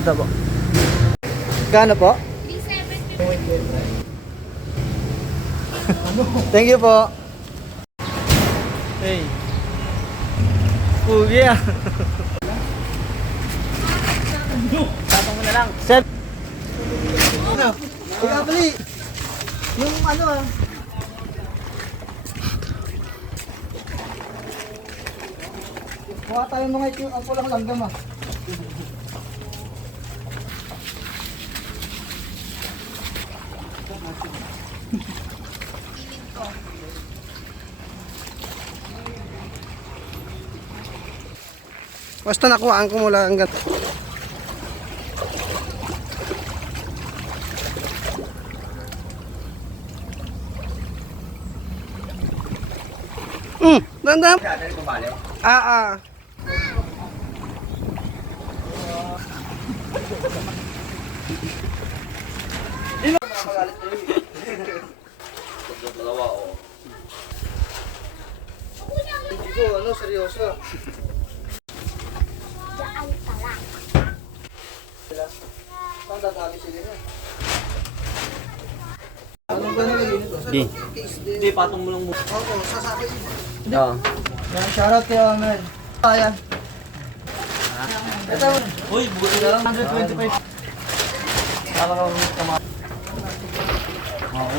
Ito po. Gano po? 370. Thank you po. Hey. Pugi ah. Tapang mo na lang. Sep. Ano? Kaya pali. Yung ano ah. Kuha tayo mga ito. Ang pulang langgam ah. Basta nakuhaan ko mula hanggang dandam. Ah. Hindi ko, ano, seryoso. Saan dadali sila na? Anong ba nalagay nito? Di. Hindi, patong mo lang mo. Oo, sasakay mo. Oo. Shoutout kay Omen. Ayan. Ito. Uy, buti na lang. 125. Tama ka mo tama.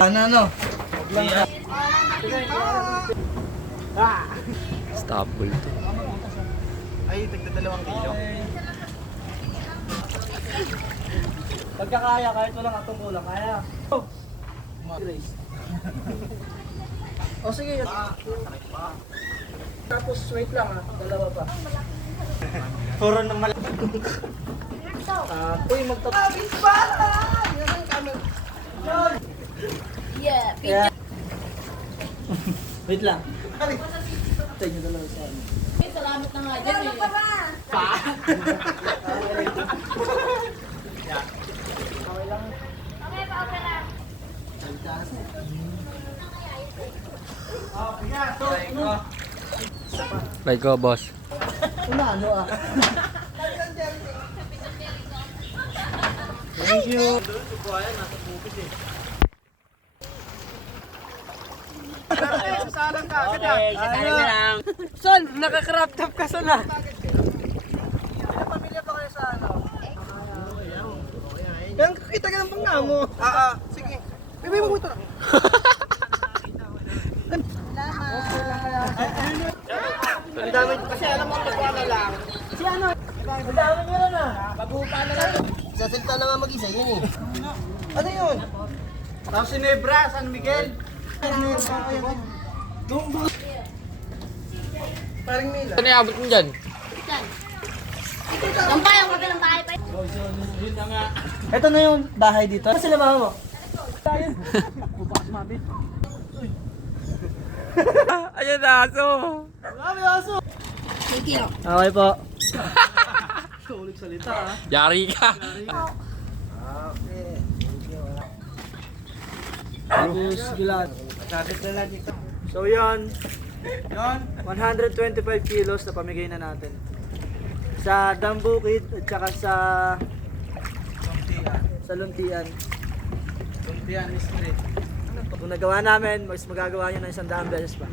Ano? Stable to. Ay, tagda 2 kilo. Pagkakaya, kahit walang atong kulang, kaya. O sige. Tapos wait lang ah, 2 pa. Puro ng malaki. Uy, magtapos. Yeah. Wait lang. Tayo nyo dalawa sa ano. Salamat na nga dyan eh. Okay lang. Right go, boss. Ano ah. Thank you. Sasalang ka agad ah. Son, naka-crop top ka son ah. Ilang pamilya pa kayo sa ano? Yan, kita ka ng pangga mo. Sige. Bibay mo ito na. Ang dami kasi alam mo pagwala lang. Si ano? Ang dami nyo na. Pag-upa na lang. Sa silta na nga mag-isa yun eh. Ano yun? Tapos si Nebra, San Miguel. Paring nila. Ano iabot mo dyan? Yung pa, yung kape ng bahay pa. Ito na yung bahay dito. Ano sila mga mo? Bukas mabit. Ayun na, aso. Marami aso. Thank you. Okay po. Sulit salita ah. Yari ka. Okay. Tapos gilan. Sakit na lang dito. So yun. 125 kilos na pamigay na natin. Sa Dambukid at saka sa Luntian. Luntian Street. Kung nagawa namin, mas magagawa nyo ng 100 beses pa.